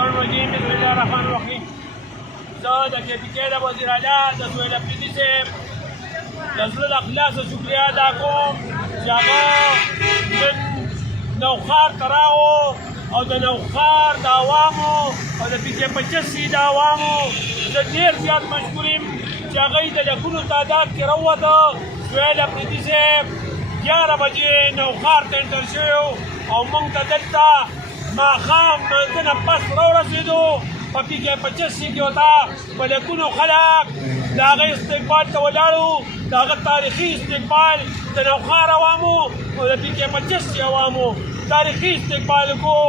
الشيطان الرجيم بسم الله الرحمن الرحیم. زه د KPK د وزیر اعلی د سهیل افریدي صاحب د زړه د اخلاصه شکریه ادا کوم چې هغه نن نوښار ته راغلو او د نوښار د عوامو او د PK85 د عوامو زه ډېر زیات مشکور یم چې هغوی د لکونو تعداد کې راووته. سهیل افریدي صاحب 11 بجې نوښار ته انټر شوی او موږ ته دلته ماښام لمانځه نه پس راورسېدو. په PK85 کې ورته په لکونو خلک د هغې استقبال ته ولاړو، د هغه تاریخي استقبال د نوښار عوامو او د PK85 عوامو تاریخي استقبال وکړو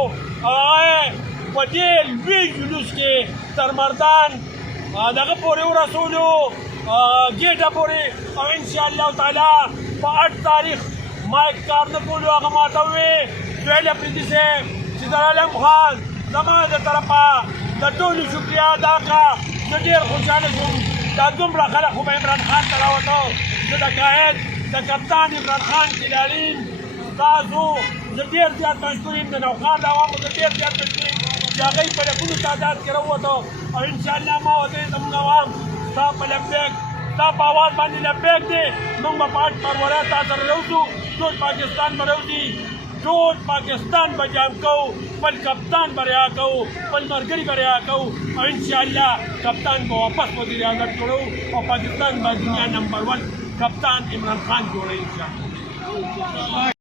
او هغه په دې لوی جلوس کې تر مردان دغه پورې ورسولو ګېټه پورې او انشاءالله تعالی په 8 تاریخ ما کار نه کولو هغه ماته ووې سهیل افریدي صاحب چې د عالم خان زما د طرفه د ټولو شکریه ادا کړه. زه ډېر خوشحاله شوم دا دومره خلک خو به عمران خان ته راوته. زه د قائد د کپتان عمران خان کلالین تاسو زه ډېر زیات مشکور یم. د نوښار د عوامو زه ډېر زیات مشکور یم چې هغوی په لکونو تعداد کې راووته او انشاءالله ما ورته زموږ عوام ستا په لبیک ستا په اواز باندې لبیک دی. موږ به په 8 فروری تا سره راوځو، ټول پاکستان به راوځي، ټول پاکستان به جام کوو، خپل کپتان به رها کوو، خپل ملګري به رها کوو او انشاءالله کپتان به واپس وزیر اعظم جوړو او پاکستان به دنیا نمبر 1 کپتان عمران خان جوړوي انشاءالله.